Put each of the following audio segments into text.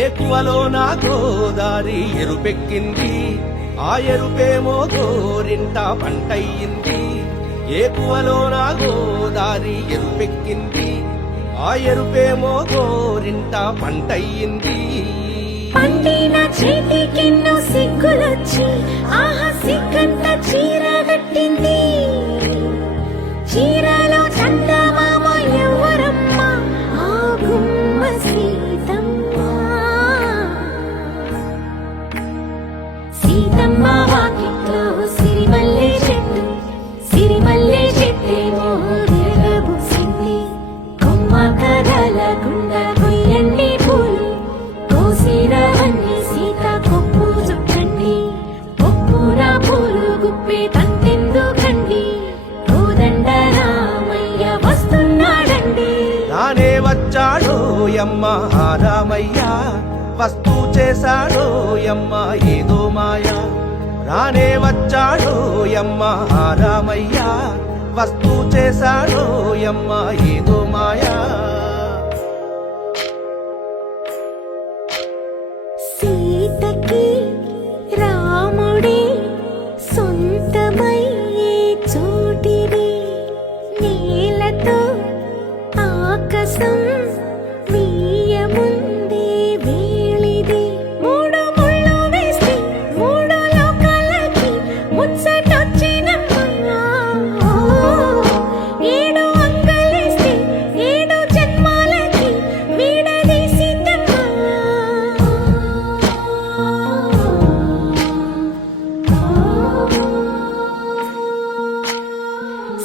ఏకువలో నా గోదారి ఎరుపెక్కింది, ఆ ఎరుపేమో గోరింట పంటయ్యింది. ఏకువలో నా గోదారి ఎరుపెక్కింది, ఆ ఎరుపేమో గోరింట పంటయ్యింది. పండిన చేతికెన్నో సిగ్గులొచ్చి ఆహా సిగ్గంత చీర కట్టింది. చీరలో చందమామ ఎవరమ్మ, ఆ గుమ్మ సీతమ్మ. సీతమ్మ వాకిట్లో సిరిమల్లె చెట్టు, సిరిమల్లె చెట్టేమో విరగబూసింది. కొమ్మ కదలకుండా కొయ్యండి పూలు, కోసిరవన్నీ సీత కొప్పు చుట్టండి. కొప్పున పూలు గుప్పే తంతెందుకండి, కోదండ రామయ్య వస్తున్నాడండి. రానే వచ్చాడో యమ్మ ఆ రామయ్య, వస్తూ చేశాడో యమ్మ ఏదో మాయా. రానే వచ్చాడో యమ్మ ఆ రామయ్య, వస్తూ చేశాడో యమ్మ ఏదో మాయా. సీతకి రాముడే సొంతమయ్యే చోటిది, నేలతో ఆకాశం వీయముందే వేళిది. మూడు ముళ్ళు వేస్తే మూడు లోకాలకి ముచ్చటొచ్చినమ్మా. ఏడు అంగలేస్తే ఏడు జన్మాలకి వీడదీసిందమ్మా.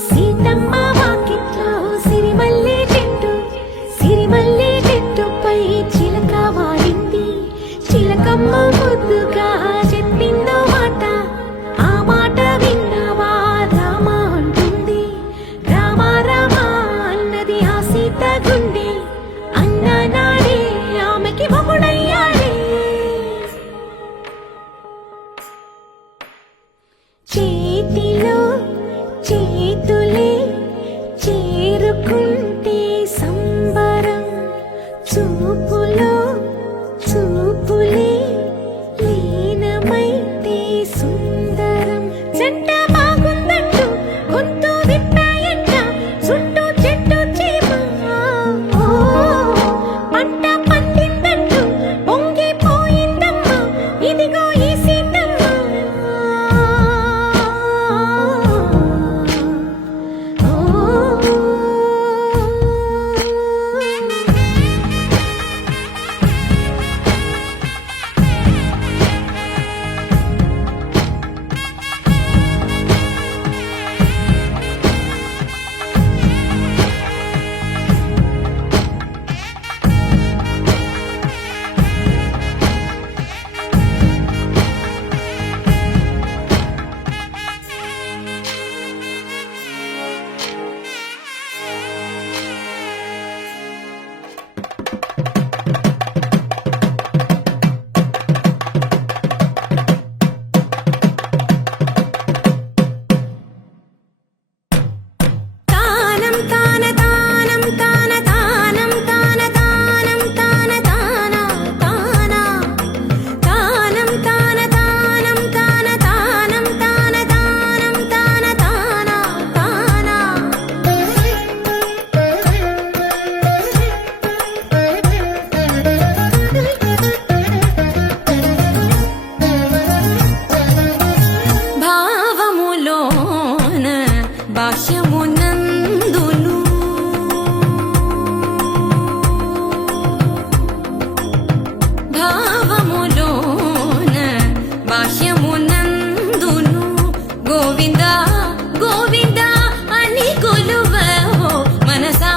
సీతమ్మ వాకిట్లో సిరిమల్లె చెట్టు, సిరిమల్లె చెట్టుపై చిలక వాలింది. చిలకమ్మ ముద్దుగా చెప్పిందో మాట, ఆ మాట విన్నవా రామ అంటుంది. రామ రామ అన్నది ఆ సీత గుండె, అన్న నాడే ఆమెకి మొగుడయ్యాడే. చేతిలో చేతులే చేరుకుంటే సంబరం, చూపులో చూపులే లీనమైతే సుందరం. జంట బాగుందంటూ గొంతు విప్పాయంట చుట్టూ చెట్టు చీమ. పంట పండిందంటూ పొంగిపోయిందమ్మా, ఇదిగో ఈ సీతమ్మ. భాష్యమునందును గోవింద గోవింద అని కొలువవో మనసా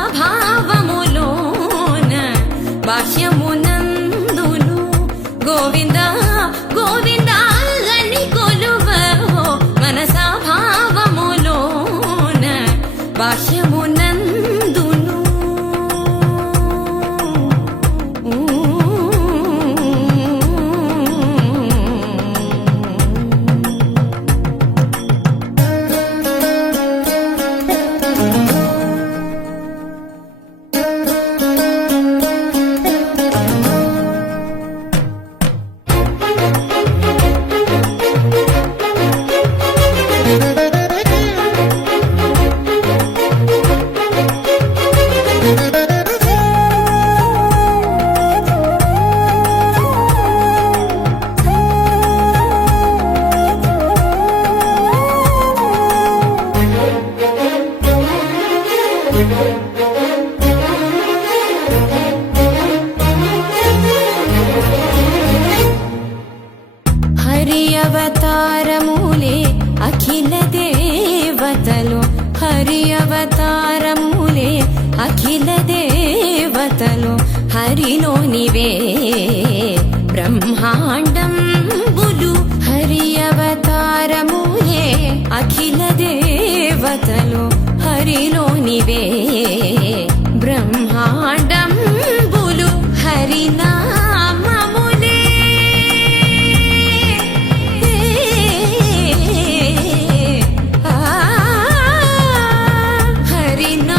భావములోన భాష్యమునందును హరి అవతారములే అఖిల దేవతలు, హరి అవతారములే అఖిల దేవతలు, హరిలోనివే బ్రహ్మాండంబులు, హరి అవతారములే అఖిల దేవతలు, హరిలోనివే బ్రహ్మాండంబులు, హరినామములే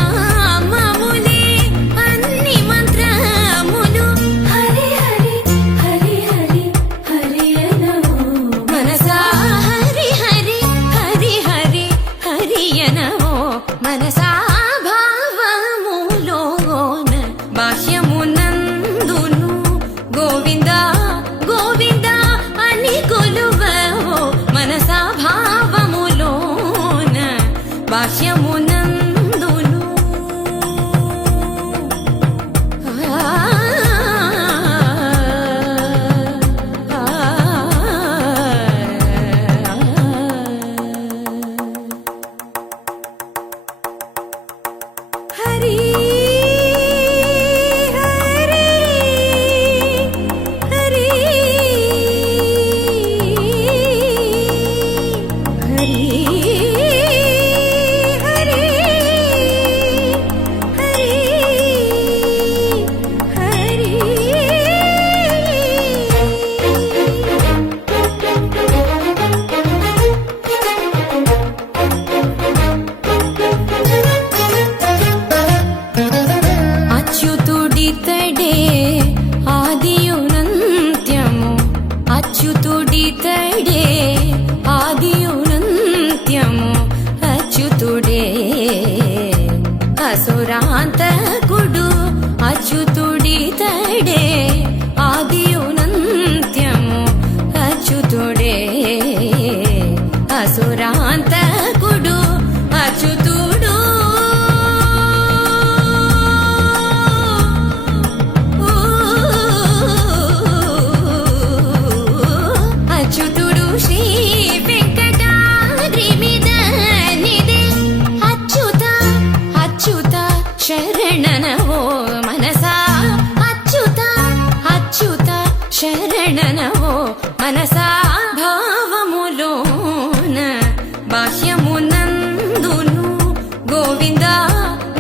హరినామములే అన్ని మంత్రములు, హరి హరి హరి హరి హరి అనవో మనసా, హరి హరి హరి హరి హరి అనవో మనసా, భావములోన బాహ్యమునందును గోవింద గోవింద అని కొలువవో మనసా, భావములోన బాహ్యమునందును హరి హరి హరి హరి హరి హరి అచ్యుతుడితడే ఆదియునంత్యము, అచ్యుతుడితడే ఆదియునంత్యము, అచ్యుతుడే అసురాంతకుడు, అచ్యుతుడితడే ఆదియునంత్యము, అచ్యుతుడే అసురాంతకుడు, అచ్యుతుడు అచ్యుతుడు శ్రీ వెంకటాద్రి మీద నిదే, అచ్యుత అచ్యుత శరణనవో మనసా, అచ్యుత అచ్యుత శరణనవో మనసా, భావములోన బాహ్యమునందును గోవింద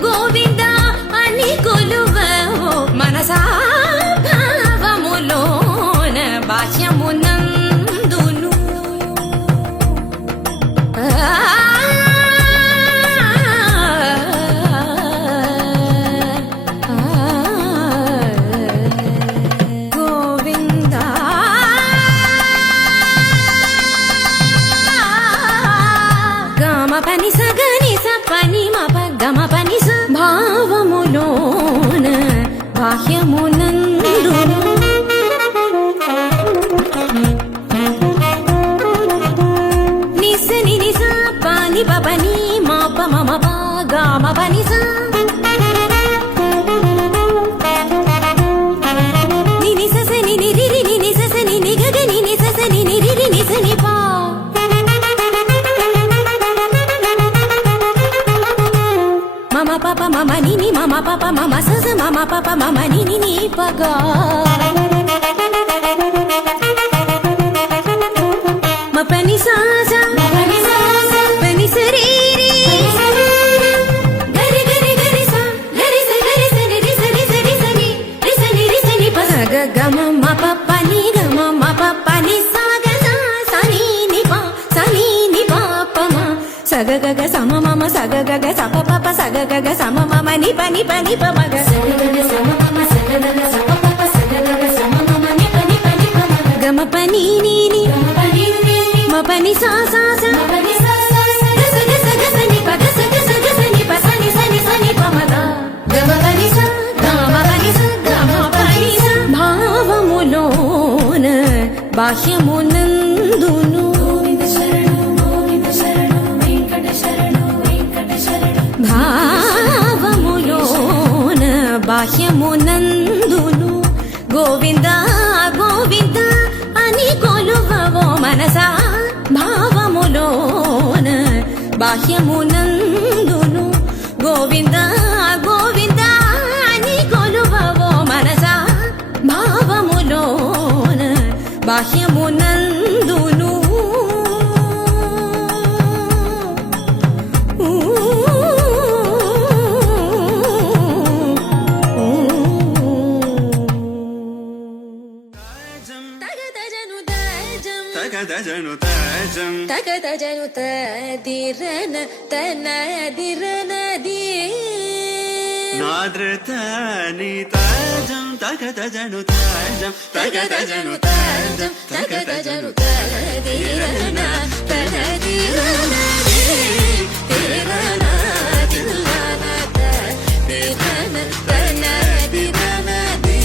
గోవింద అని కొలువవో మనసా, భావములోన బాహ్యమునందును గోవింద గమ పని సగని స పని మప గమ పని స, భావములోన బాహ్యమునందును నిసని నిస పాని పని మాప మమ పా గమ పని స, నిని ససని నిరి నిని ససని నిగగని ని ససని నిరి నిసని పా, మమ పాప మమ నిని మమ పాప మమ సస మమ పాప మమ నిని ని పగా, మపని సాస పని సరీరి గరి గరి గరి స గరి స గరి స రి స రి స రి స ని రి స ని రి స ని ప స గ గమ మ ప ప ని గ మ మ ప ప ని స గ స స ని ని ప స ని ని ప ప మ స గ గ గ స మ మ మ స గ గ గ స ప ప ప స గ గ గ స మ మ మ ని ప ని ప ని ప మ గ స గ గ గ స మ మ మ స గ గ గ స ప ప ప స గ గ గ స మ మ మ ని ప ని ప ని ప మ గ గ మ ప ని ని ని మ ప ని సా సా స గ స గ స గ స ని ప గ స గ స గ స ని ప స ని స ని స ని ప మ గ గ మ ప ని స గ మ ప ని స గ మ ప ని స, భావములోన బాహ్యమునందును గోవింద శరణు వెంకట శరణు భావములోన బాహ్యమునందును గోవింద గోవింద అని కొలువవో మనసా భావములోన బాహ్యమునందును గోవింద గోవింద అని కొలువవో మనసా భావములోన బాహ్యమునందును తగదజను తజం తగదజను తదిరన తనదిరనది నాద్రతని తజం తగదజను తజం తగదజను తజం తగదజను తదిరన తనదిరనది తిరన తిల్లన తదిరన తనదిరనది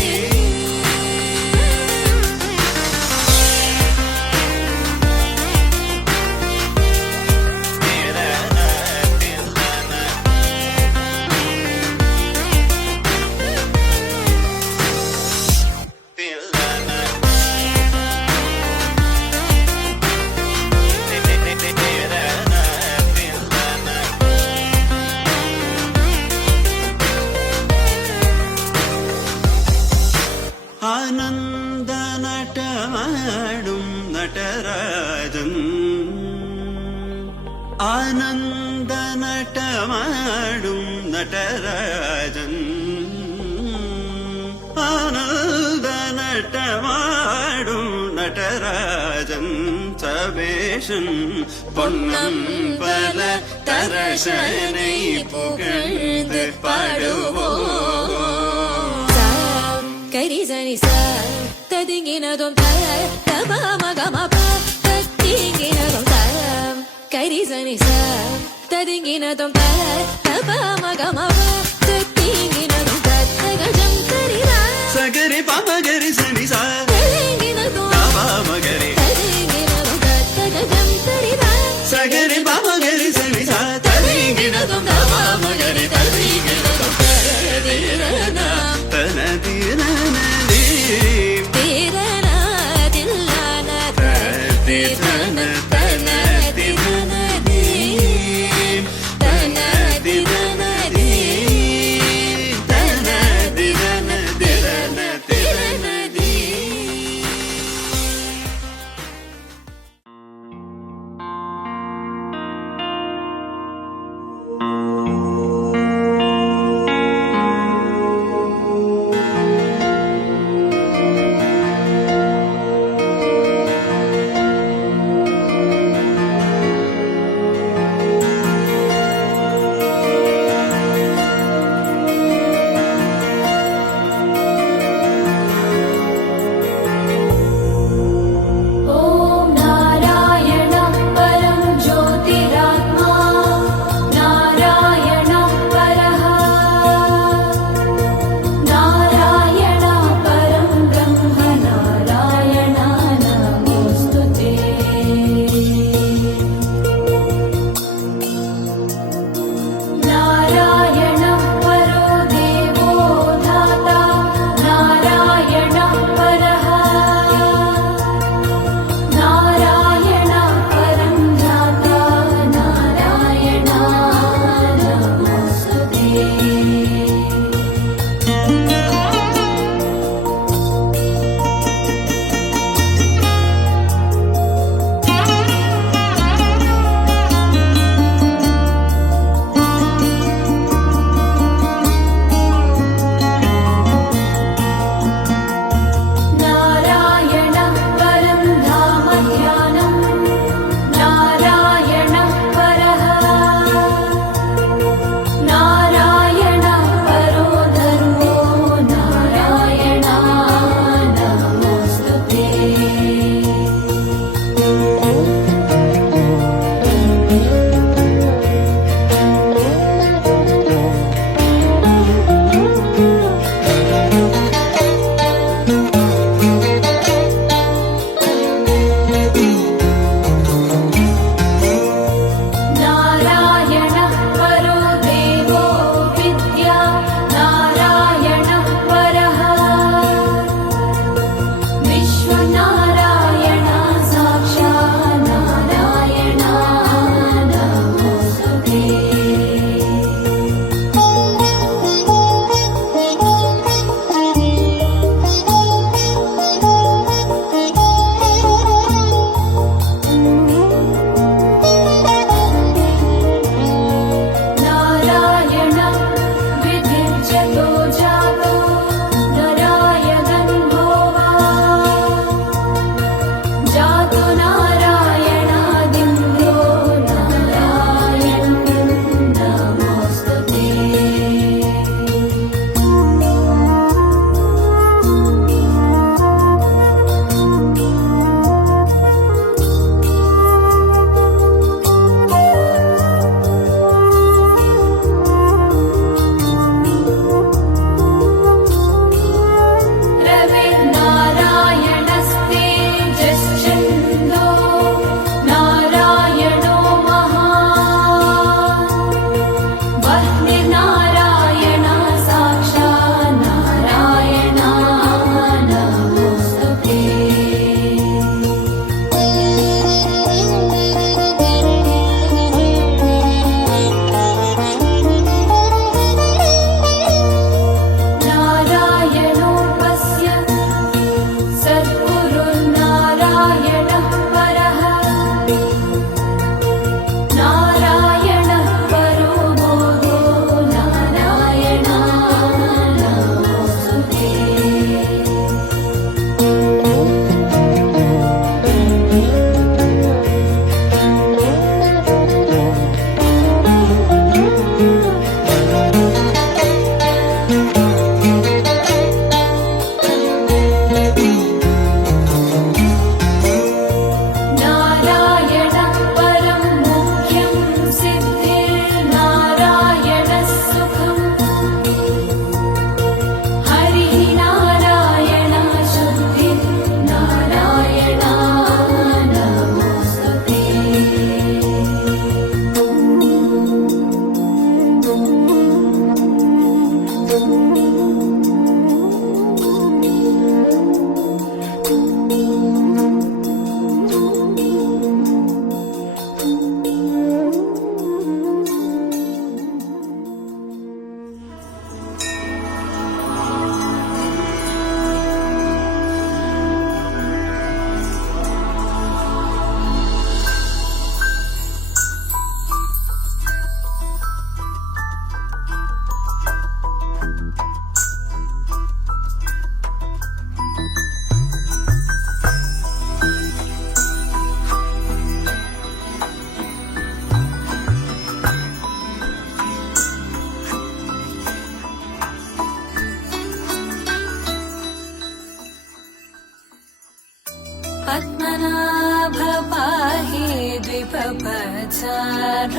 ആനന്ദ നടമാടും നടരാജൻ ആനന്ദ നടമാടും നടരാജൻ ആനന്ദ നടമാടും നടരാജൻ സബേഷൻ പൊന്നമ്പല തരശனை പുകഴ്ந்து പാടുവോ கரிசனி சார் ததிங்கினதும் தபமகமப தத்திங்கினதும் தரம் கரிசனி சார் ததிங்கினதும் தபமகமப தத்திங்கினதும் தத்தகஜம் கரிரா சகரி பமகரி சனி சா ததிங்கினதும் தபமகரி ததிங்கினதும் தத்தகஜம் கரிரா சகரி பமகரி சனி சா ததிங்கினதும் தபமகரி ததிங்கினதும் ததிரனா தனதிரனதி திரன தில்லன திரன தனதிரனதி தனதிரனதி தனதிரனதிரன திரன वह्निर्नारायण साक्षात् नारायण नमोऽस्तुते नारायणोऽपस्य सद्गुरुर्नारायणः परः नारायणः परो बोधो नारायण नमोऽस्तुते नारायणः परं मुख्यं सिद्धिर्नारायणः सुखम् हरिः नारायणः शुद्धिः नारायण नमोऽस्तुते पद्मनाभ पाहि द्विपपचार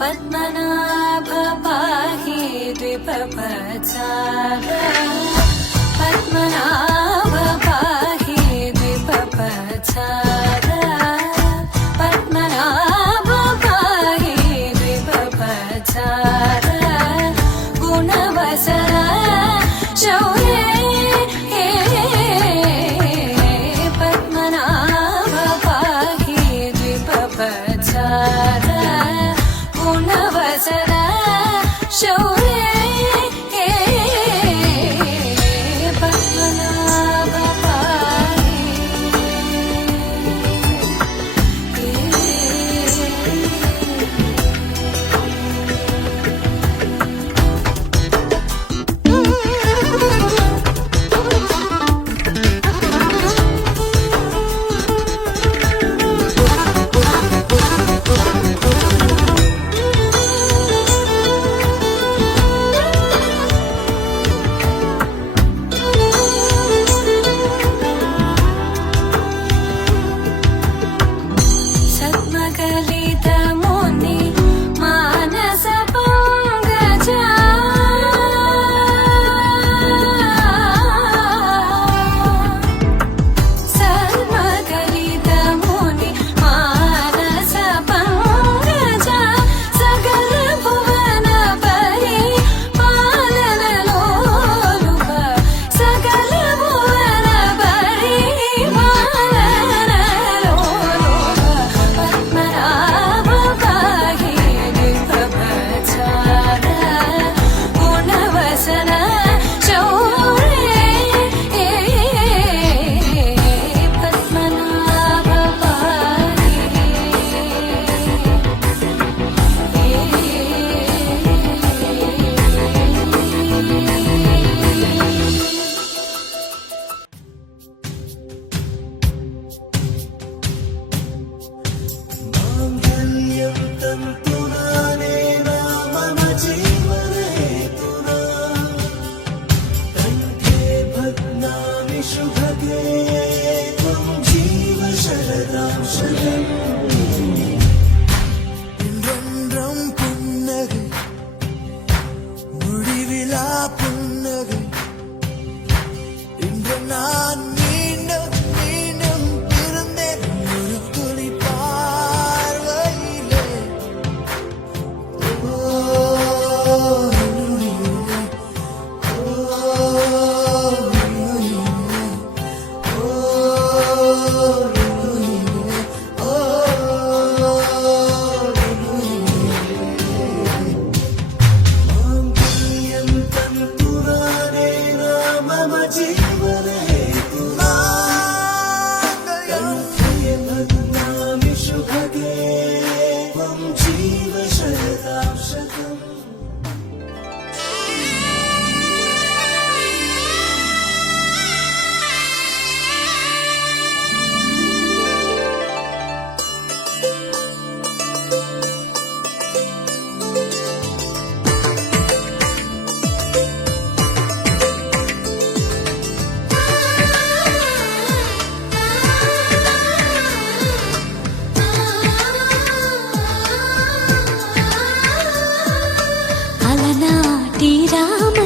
पद्मनाभ पाहि द्विपपचार पद्मनाभ पाहि द्विपपचार पद्मनाभ पाहि द्विपपचार गुणवसर शौर्ये पद्मनाभ पाहि द्विपपचार गुणवसर शौर्ये पद्मनाभ पाहि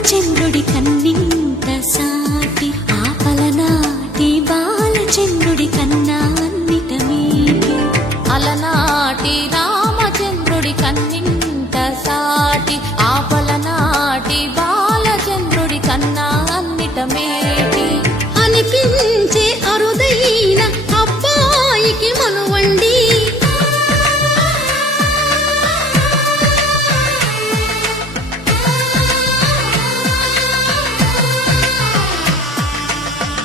బాలచంద్రుడి కన్నింత సాటి ఆపలనాటి బాలచంద్రుడి కన్నా అన్నిట మీటి అలనాటి రామచంద్రుడి కన్నింత సాటి ఆపలనాటి బాలచంద్రుడి కన్నా అన్నిట మేటి అనిపించే అరుదైన అబ్బాయికి మనువండి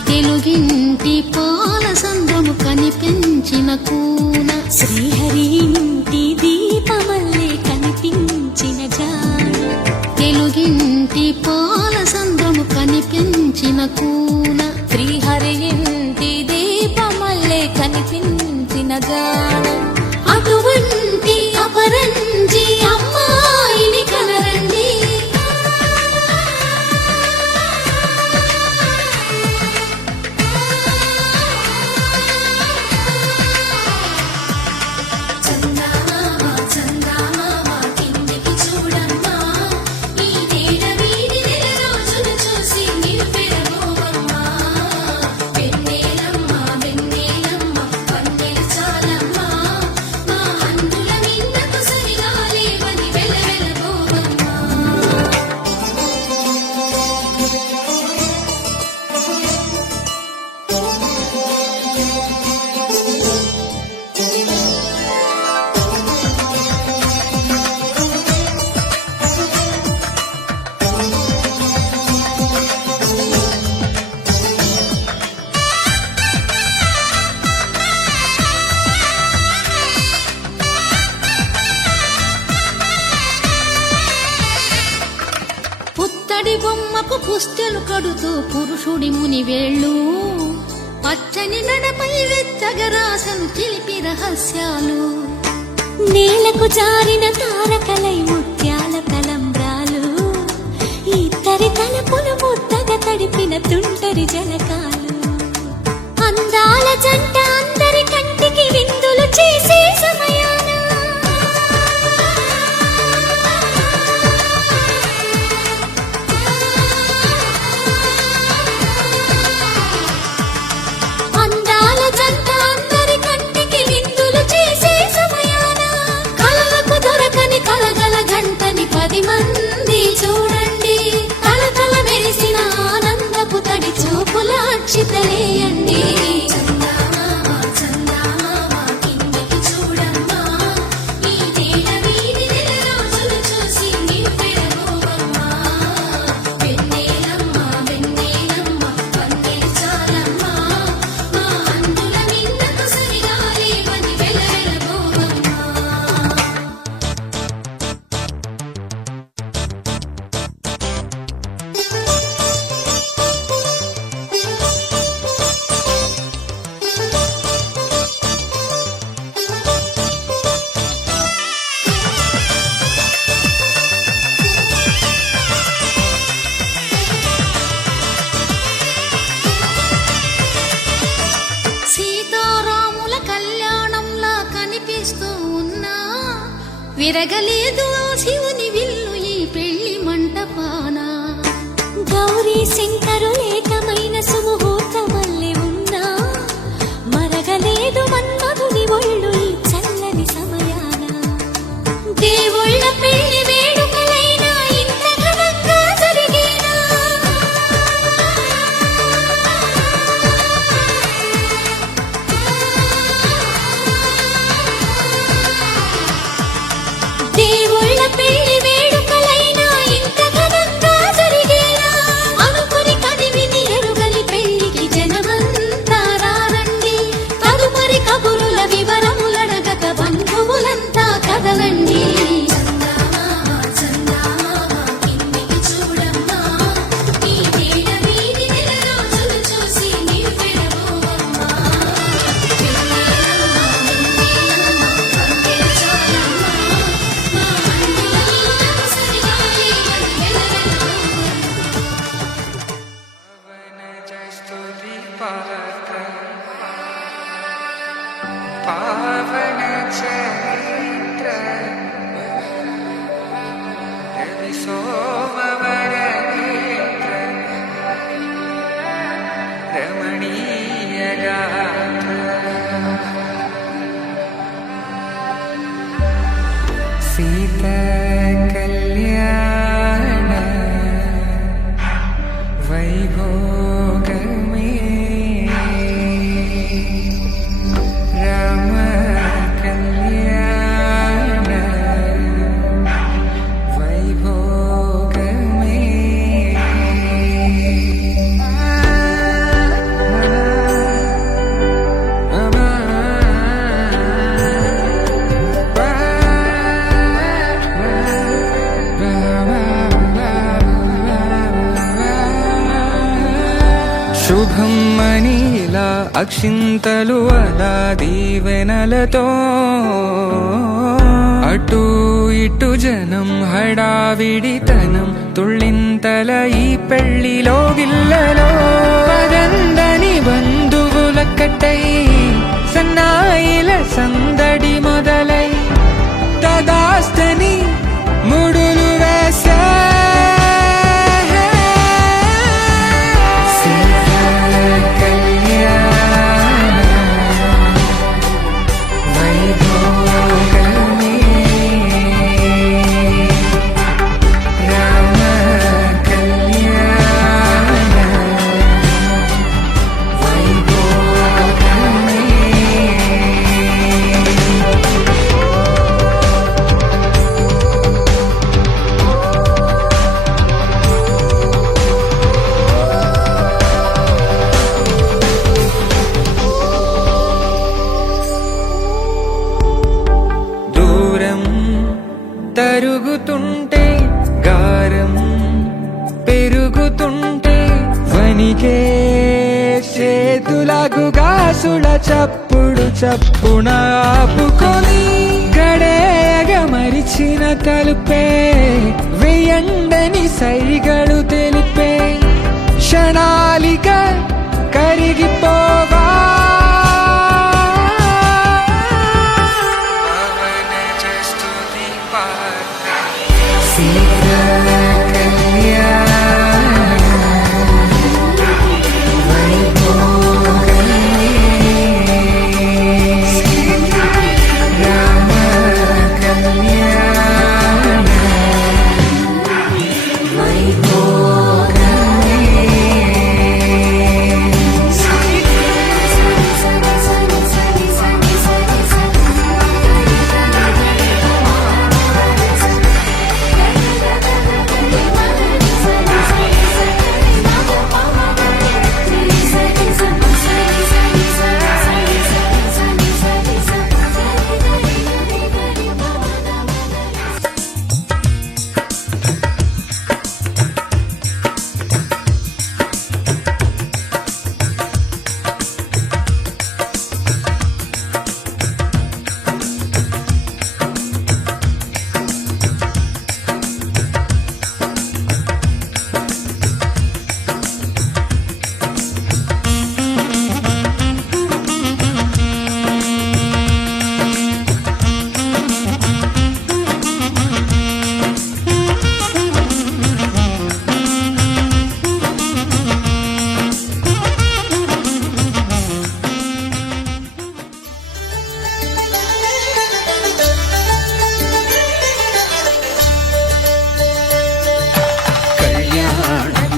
తెలుగింటి పాల సంద్రము కనిపించిన కూన శ్రీహరి ఇంటి దీపమల్లే కనిపించిన జాన తెలుగింటి పాల సంద్రము కనిపించిన కూన శ్రీహరి ఇంటి దీపమల్లే కనిపించిన జాన అటువంటి అపరంజి అమ్మాయిని కనరండి చందమామ చందమామ కిందికి చూడమ్మా ఈ నేల వీడి నెల రోజులు చూసి నివ్వెరబోవమ్మా వెన్నెలమ్మ వెన్నెలమ్మ వన్నెలు చాలమ్మా మా అందుల నిన్నకు సరిగా లేవని వెలవెలబోవమ్మా పుత్తడి బొమ్మకు పుస్తెలు కడుతూ పురుషుడి ముని వేళ్ళు పచ్చని నడపై వెచ్చగరాసను చిలిపి రహస్యాలు నేలకు జారిన తారకలై ముత్యాల తలంబ్రాలు ఇద్దరి తలపులు ముద్దగా తడిపిన తుంటరి జలకాలు అందాల జంట అందరి కంటికి విందులు చేసే సమయాన అందాల జంట అందరి కంటికి విందులు చేసే సమయాన కలలకు దొరకని కలగల గంటని 10 మంది చూడండి తలతల మెరిసిన ఆనందపు తడి చూపుల అక్షితలేయండి చందమామ చందమామ కిందికి చూడమ్మా ఈ నేల వీడి నెల రోజులు చూసి నివ్వెరబోవమ్మా వెన్నెలమ్మ వెన్నెలమ్మ వన్నెలు చాలమ్మా మా అందుల నిన్నకు సరిగా లేవని వెలవెలబోవమ్మా సీతారాముల కళ్యాణంలా కనిపిస్తూ ఉన్నా విరగలేదు ఆ శివుని విల్లు ఈ పెళ్లి మంటపాన గౌరీ శంకరులేకమైన సుముహూర్తమల్లె ఉన్నా మరగలేదు మన్మధుని ఒళ్ళు ఈ చల్లని సమయాన దేవుళ్ళ పెళ్లి వేడుకలైనా ఇంత ఘనంగా జరిగేనా దేవుళ్ళ పెళ్లి వేడుకలైనా ఇంత ఘనంగా జరిగేనా అనుకుని శుభం మనీలా అక్షింతలు అలా దీవెనలతో అటు ఇటు జనం హడావిడితనం తుళ్ళింతల ఈ పెళ్లిలో గిల్లలో పదందని బంధువుల కట్టై సన్నాయిల సందడి మొదలై తదాస్తని ముడులు వేసే తరుగుతుంటే గారం పెరుగుతుంటే వనికే చేతులకు గాసుల చప్పుడు చప్పున ఆపుకొని గడేగ మరిచిన తలుపే వెయ్యండని సైగడు తెలిపే క్షణాలిక కరిగిపోవా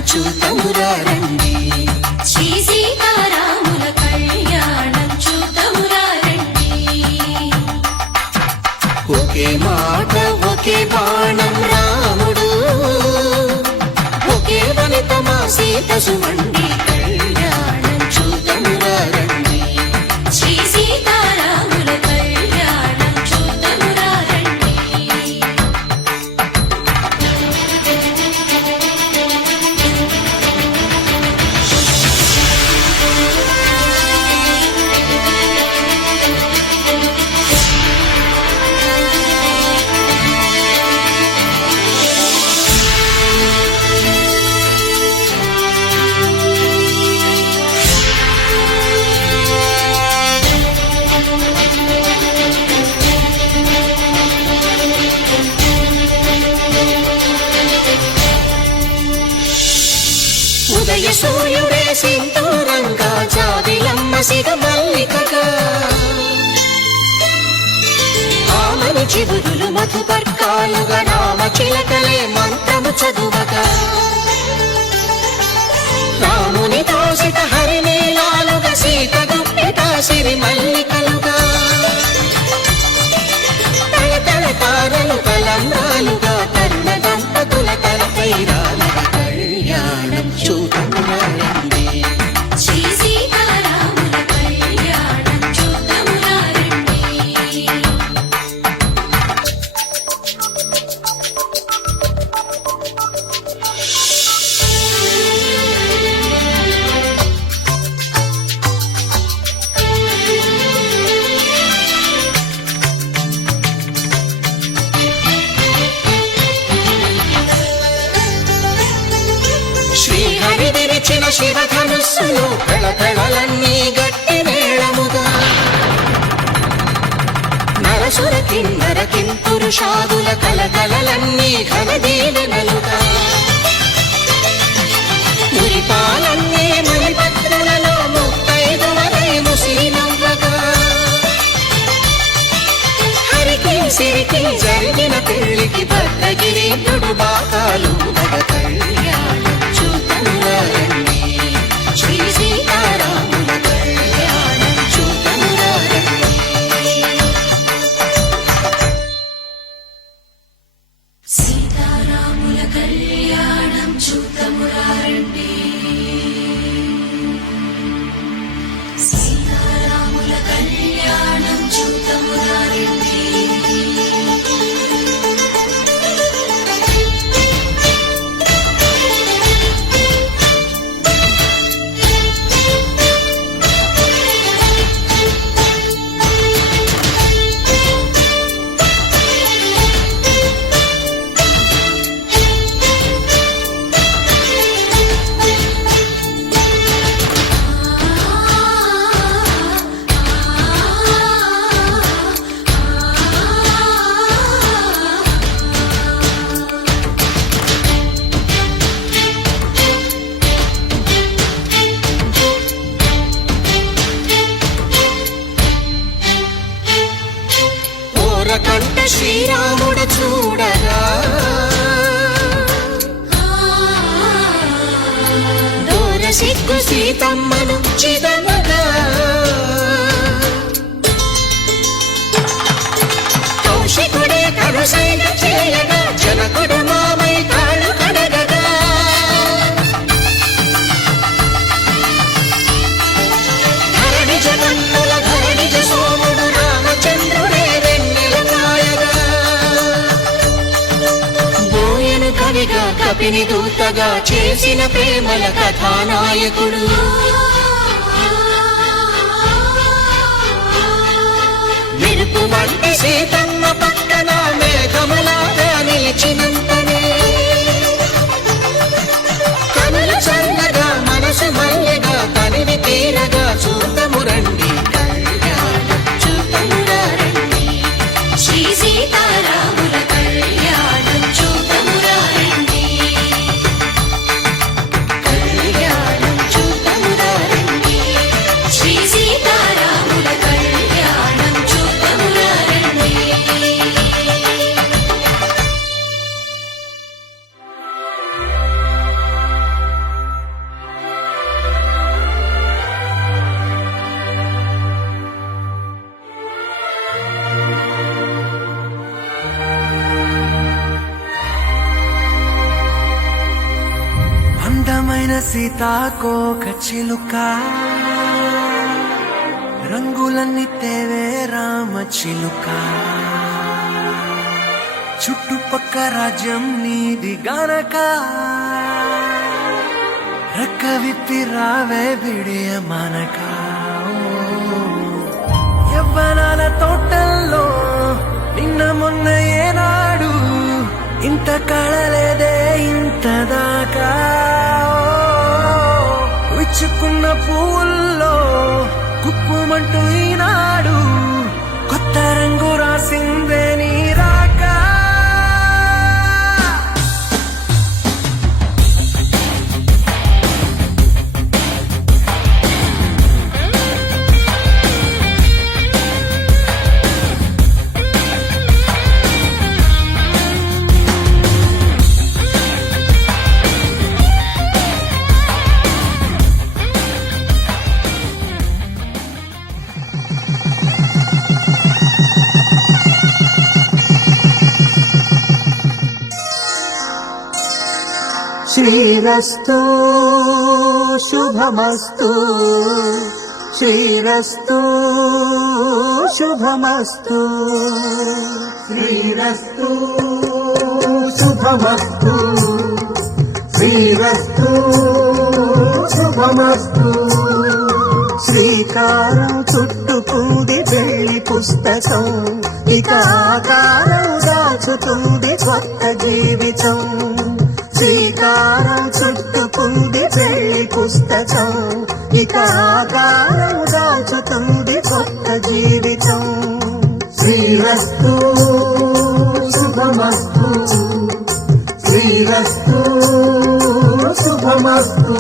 చూతమురారండి శ్రీ సీతారాముల కళ్యాణం చూతమురారండి ఒకే మాట ఒకే బాణం రాముడు ఒకే వనిత మా సీత సుమండి కళ్యాణం చూతమురారండి శ్రీ సీతారాముల కళ్యాణం చూతమురారండి ఉదయ సూర్యుడే సింధూరంగా జాబిలమ్మ సిగ మల్లికగా ఆమని చిగురులు మధుపర్కాలుగా రామ చిలకలే మంత్రము చదువగా రాముని దోసిట హరినీలాలుగా సీత గుప్పిట సిరి మల్లికలుగా తల తల తారలు తలంబ్రాలుగా తరుణ దంపతుల తలపై రాలగా కళ్యాణం చూతమురారండి శ్రీ సీతారాముల కళ్యాణం చూతమురారండి ధరించిన శివ ధనుస్సులో కళకళలన్నీ గట్టి మేళముగా నరసుర కిన్నర కింపురుషాదుల కళకళలన్నీ ఘనదీవెనలుగా మురిపాలన్నీ మణిపత్రులలో ముత్తైదువలై ముసినవ్వగా హరికి సిరికి జరిగిన పెళ్లికి భద్రగిరీంద్రుడు బాకాలు మగ కళ్యాణం చూతనురారండి శ్రీ సీతారాముల కళ్యాణం చూతనురారండి సీతారాముల కళ్యాణం చూతమురారండి సీతారాముల కళ్యాణం చూతమురారండి కంట శ్రీరాముడు చూడగా దూర సిగ్గు సీతమ్మను చిదమగా కౌశికుడే కరుసైన చేయగా జనకుడు మామై కాళ్ళు కడగగా ధరణి జగన్నుల ధరణిజ సోముడు రామచంద్రుడే కవిగా కపిని దూతగా చేసిన ప్రేమల కథానాయకుడు మెరుపు వంటి సీతమ్మ పక్కన మేఘములాగా నిలిచినంతనే కనులు చల్లగా మనసు మల్లెగా తనివి తీరగా చూతము రండి కళ్యాణం చూతమురారండి శ్రీ సీతారాముల కళ్యాణం చూతమురారండి కళ్యాణం చూతమురారండి శ్రీ సీతారాముల కళ్యాణం చూతమురారండి అందమైన సీతాకోక చిలుక రంగులన్నీ తేవే రామ చిలుక చుట్టుపక్క రాజ్యం నీది గనక రెక్క విప్పి రావే బిడియ మనక యవ్వనాల తోటల్లో నిన్న మొన్న ఏనాడు ఇంత కళలేదే ఇంత దాకా విచ్చుకున్న పూల్లో కుక్కుమంటూ ఈనాడు కొత్త రంగు రాసిందే నీ రాక శ్రీరస్తు శుభమస్తు శ్రీరస్తు శుభమస్తు శ్రీరస్తు శుభమస్తు శ్రీరస్తు శుభమస్తు శ్రీకారం చుట్టుకుంది పెళ్లి పుస్తకం ఇక ఆకారం దాచుతుంది కొత్త జీవితం శ్రీకారం చుట్టుకుంది పెళ్లి శ్రీరస్తు శుభమస్తు.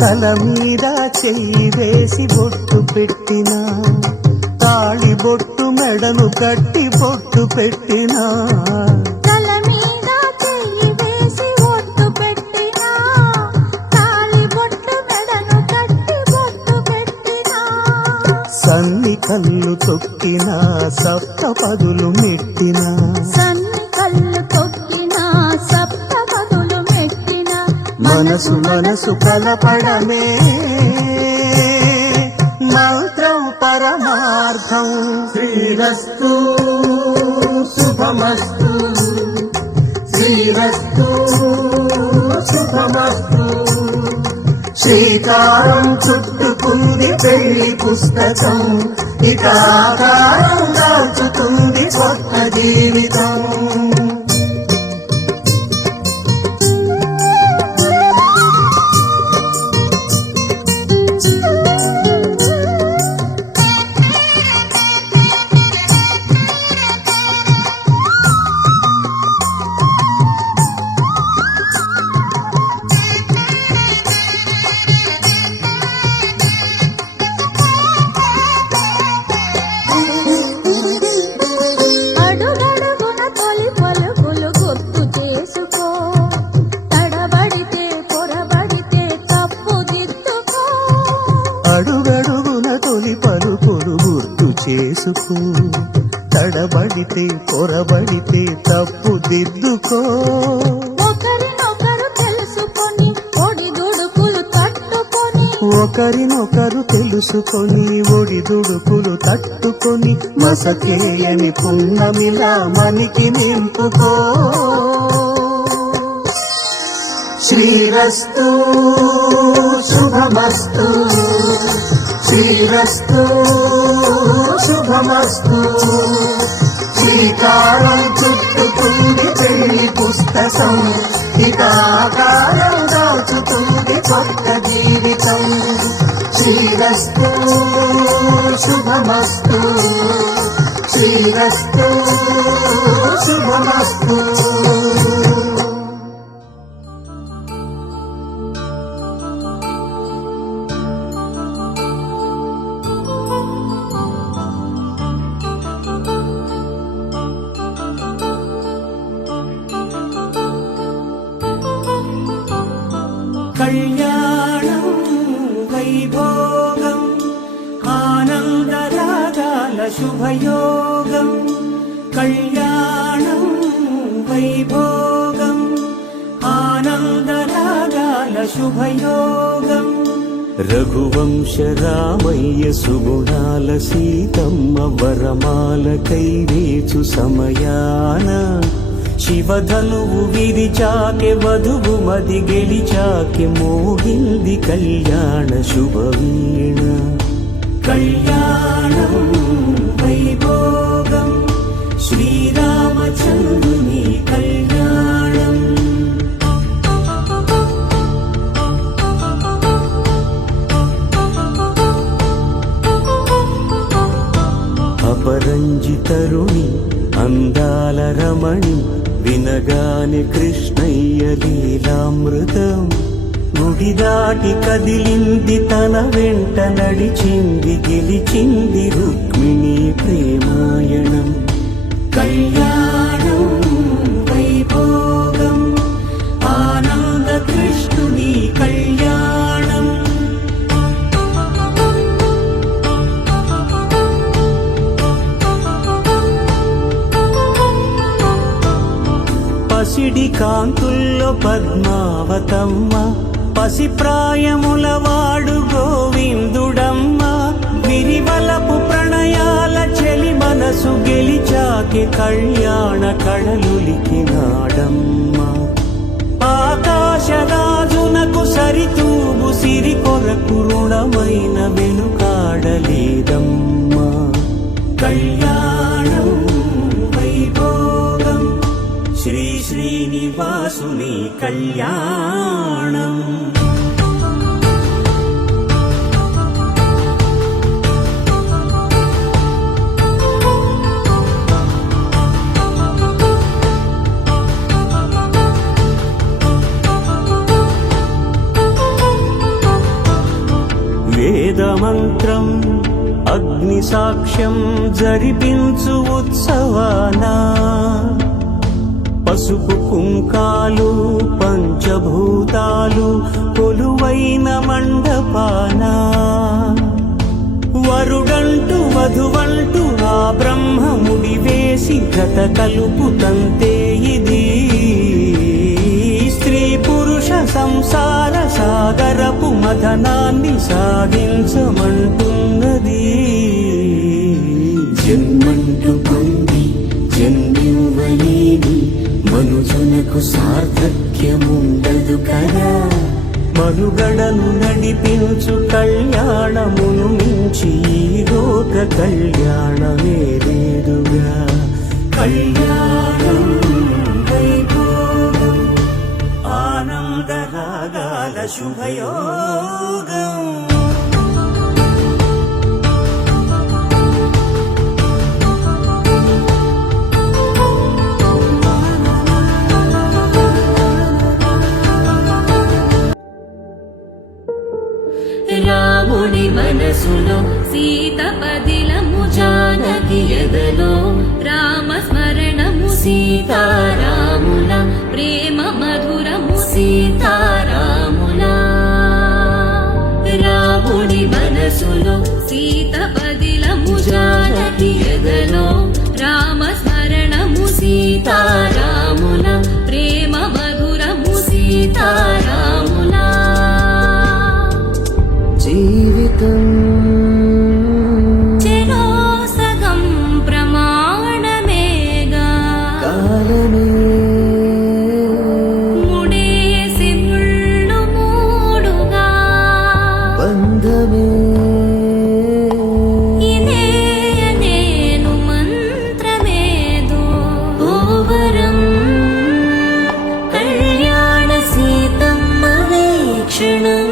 తల మీద చెయ్యి వేసి బొట్టు పెట్టినా, తాళి బొట్టు మెడను కట్టి బొట్టు పెట్టినా, తల మీద చెయ్యి వేసి బొట్టు పెట్టినా, తాళి బొట్టు మెడను కట్టి బొట్టు పెట్టినా, సన్ని కళ్ళు తొక్కినా సప్త పదులు మెట్టినా, సన్ని కళ్ళు తొక్కినా సప్త పదులు మెట్టినా, మనసు మనసు కలపడమే మంత్రం పరమార్థం. శ్రీరస్తు శుభమస్తు, శ్రీరస్తు శుభమస్తు. శ్రీకారం చుట్టుకుంది పెళ్లి పుస్తకం, ఇక ఆకారం దాచుతుంది కొత్త జీవితం. అడుగడుగున తొలి పలుకులు గుర్తు చేసుకో, తడబడితే పొరబడితే తప్పు దిద్దుకో. అడుగడుగున తొలి పలుకులు గుర్తు చేసుకో, తడబడితే పొరబడితే తప్పు దిద్దుకో. ఒకరినొకరు తెలుసుకొని ఒడిదుడుకులు తట్టుకొని, ఒకరినొకరు తెలుసుకొని ఒడిదుడుకులు తట్టుకొని, మసకేయని పున్నమిలా మనికి నింపుకో. శ్రీరస్తు శుభమస్తు, శ్రీరస్తు శుభమస్తు. శ్రీకారం చుట్టుకుంది పెళ్లి పుస్తకం, ఇక ఆకారం దాచుతుంది కొత్త జీవితం. శ్రీరస్తు శుభమస్తు, శ్రీరస్తు శుభమస్తు. కళ్యాణం వైభోగం ఆనందరాగాల శుభయోగం. కళ్యాణం వైభోగం ఆనందరాగాల శుభయోగం. రఘువంశ రామయ్య సుగుణాల సీతమ్మ వరమాల కైవేచు సమయాన, శివధనువు విరిచాకె వధువు మది గెలిచాకె మోగింది కళ్యాణ శుభవీణ. కళ్యాణం వైభోగం శ్రీరామచంద్రుని కళ్యాణం. అపరంజితరుణి అందాల రమణి, వినగాని కృష్ణయ్య లీలామృతం. గుడి దాటి కదిలింది తన వెంట నడిచింది, గెలిచింది రుక్మిణి ప్రేమాయణం. కళ్యాణం వైభోగం ఆనంద కృష్ణుని కళ్యాణం. పసిడి కాంతుల్లో పద్మావతమ్మ, పసిప్రాయముల వాడు గోవిందుడమ్మ. విరివలపు ప్రణయాల చెలి మనసు గెలిచాకే కళ్యాణ కళలులికినాడమ్మ. ఆకాశరాజునకు సరితూగు సిరి కొరకు రుణమైన వెనుకాడలేదమ్మా. కళ్యాణం వైభోగం శ్రీ శ్రీనివాసుని కళ్యాణం. వేదమంత్రం అగ్ని సాక్ష్యం జరిపించు ఉత్సవానా, పసుపు కుంకాలు పంచభూతాలు కొలువైన మండపానా, వరుడంటూ వధువంటూ ఆ బ్రహ్మముడి వేసి గత కలుపు తంతే ఇది. స్త్రీ పురుష సంసార సాగరపు మథనాన్ని సాగించమంటున్నది. జన్మంటూ పొంది జన్మివ్వలేని మనుజునకు సార్థక్యముండదు కదా. మనుగడను నడిపించు కళ్యాణమును మించి ఈ లోక కళ్యాణమే లేదుగా. కళ్యాణం వైభోగం ఆనందరాగాల శుభయోగం. రాముడి మనసులో సీత పదిలము, జానకి ఎదలో రామ స్మరణము, సీతారాముల ప్రేమ మధురము, సీతారాముల. రాముడి మనసులో సీత పదిలము, జానకి ఎదలో రామ స్మరణము, సీతారాముల ప్రేమ మధురము, సీతారాముల. జీవితం చెరో సగం ప్రమాణమేగా, కాలమే ముడేసి ముళ్ళు మూడుగా, బంధమే ఇదే నేను మంత్రమేదో ఓవరం. కళ్యాణ సీతమ్మ వీక్షణం.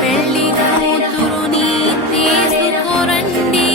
పెళ్లి కూతురుని తీసుకురండి.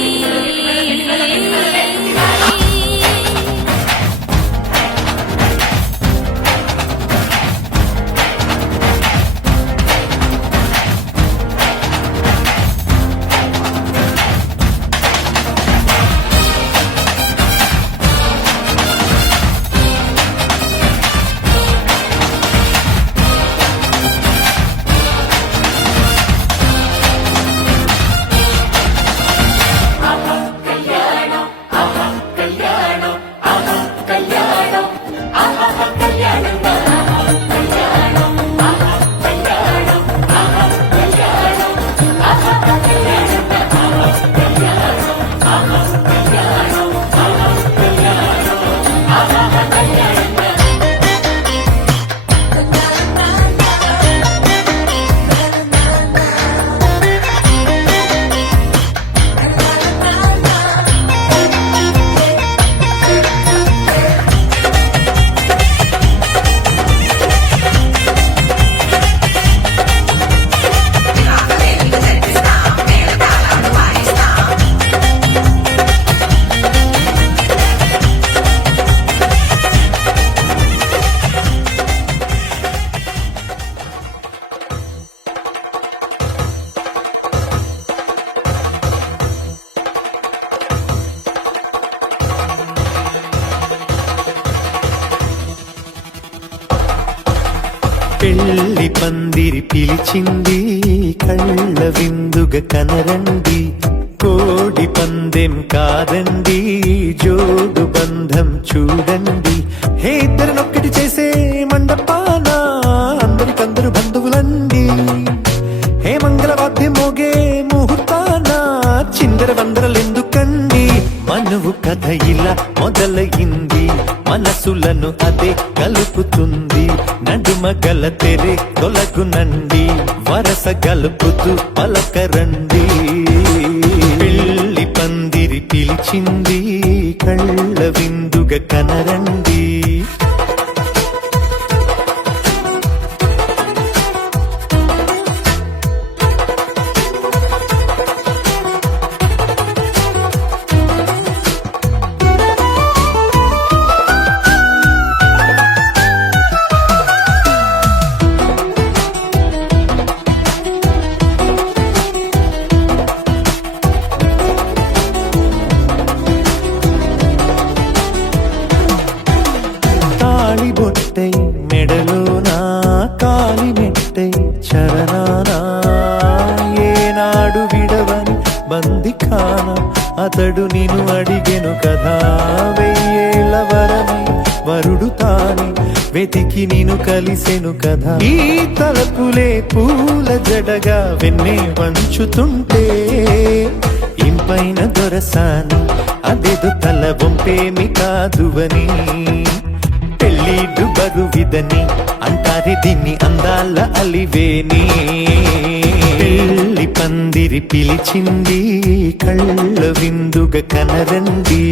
పెళ్లి పందిరి పిలిచింది కళ్ళ విందుగా కనరండి కోడి పందెం కాదండి జోడు బంధం చూడండి హే ఇద్దరినొక్కటి చేసే మండపాన అందరికందరు బంధువులండి హే మంగళవాద్యం మోగే ముహూర్తాన చిందర వందరలెందుకండి మనువు కథ ఇలా మొదలయింది మనసులను అదే కలుపుతుంది నడుమ గల తెరే తొలగునండి వరస గలుపుతూ పలకరండి పెళ్లి పందిరి పిలిచింది కళ్ళ విందుగా కనరండి తాళి బొట్టై మెడలోనా కాలి మెట్టై చరణానా ఏనాడు విడవని బందిఖాన అతడు నిన్ను అడిగెను కదా వెయ్యేళ్ళ వరమై వరుడు తాని వెతికి నిన్ను కలిసెను కదా ఈ తలపులే పూల జడగా వెన్నే వంచుతుంటే ఇంపైన దొరసాని అదేదో తల బొంపేమి కాదువని పెళ్ళిడు బరువిదని అంటారే దీన్ని అందాల అలివేని పెళ్లి పందిరి పిలిచింది కళ్ళ విందుగా కనరండి